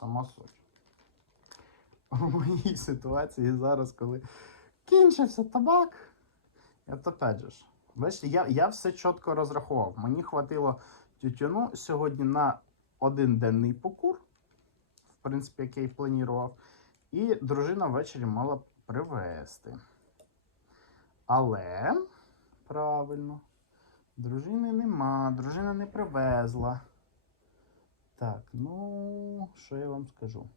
сама суть. У моїй ситуації зараз, коли кінчився табак, опять же бачите, я, я все чітко розрахував. Мені хватило тютюну сьогодні на один денний покур, в принципі, який я планував, і дружина ввечері мала привезти. Але правильно, дружини нема, дружина не привезла. Так, ну, що я вам скажу?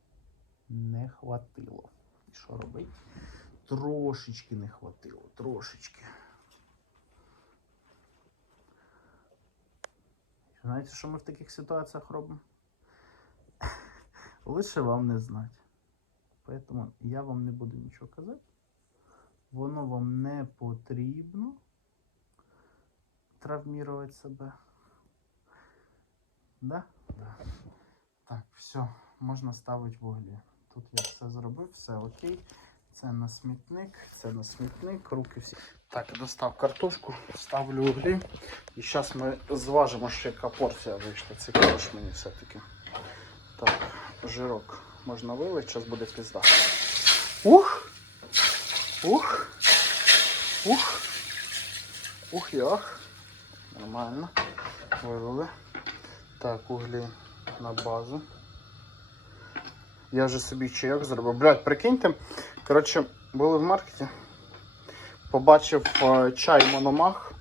Не хватило. І що робити? Трошечки не хватило, трошечки. Знаєте, що ми в таких ситуаціях робимо? Лише вам не знати. Поэтому я вам не буду нічого казати. Воно вам не потрібно травмувати себе. Да? Да. Так, все, можна ставити вуглі. Тут я все зробив, все окей. Це на смітник, це на смітник, руки всі. Так, достав картошку, ставлю углі. І зараз ми зважимо, ще яка порція вийшла. Цікаво ж мені все-таки. Так, жирок можна вилити, зараз буде пізда. Ух! Ух! Ух! Ух, як! Нормально. Вивели. Так, углі на базу. Я вже собі чайок зробив. Блядь, прикиньте. Коротше, були в маркеті. Побачив е, чай Мономах.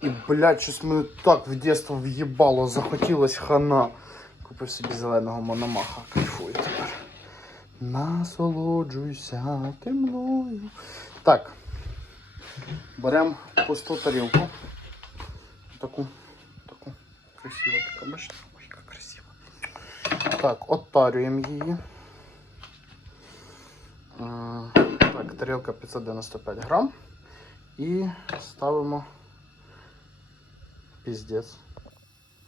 І, блядь, щось мене так в дитинство в'їбало, захотілось хана. Купив собі зеленого мономаха. Кайфую тепер. Насолоджуйся ти мною. Так. Беремо пусту тарілку. Таку, таку красиву, така, бачите? Ой, яка красива. Так, отпарюємо її. Так, тарілка 595 грам. І ставимо піздець.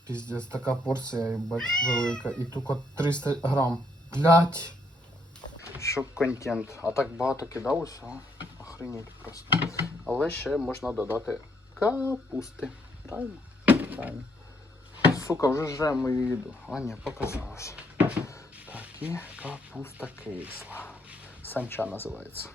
Піздець, така порція, їбать, велика. І тільки 300 грам. Блять. Шок контент. А так багато кидав усього. Охренеть просто. Але ще можна додати капусти. Правильно? Правильно. Сука, вже жре мою їду. А ні, показалось. Так, і капуста кисла. Санча називається.